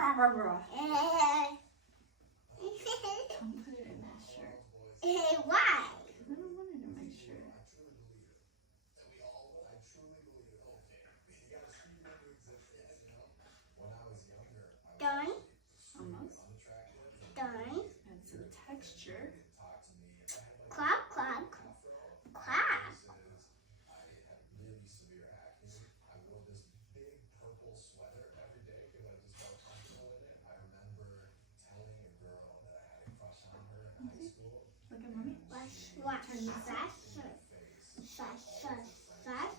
Don't put it in my shirt. Why? I don't want it in my shirt. Done. Almost. Done. Add some texture. Clap, clap, clap. Look at mommy. Wash, Turn this wash, up. wash, wash, wash.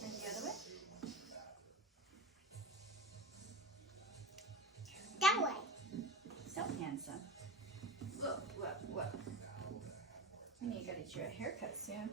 Turn the other way. That way. So handsome. Look. You gotta get your haircut soon.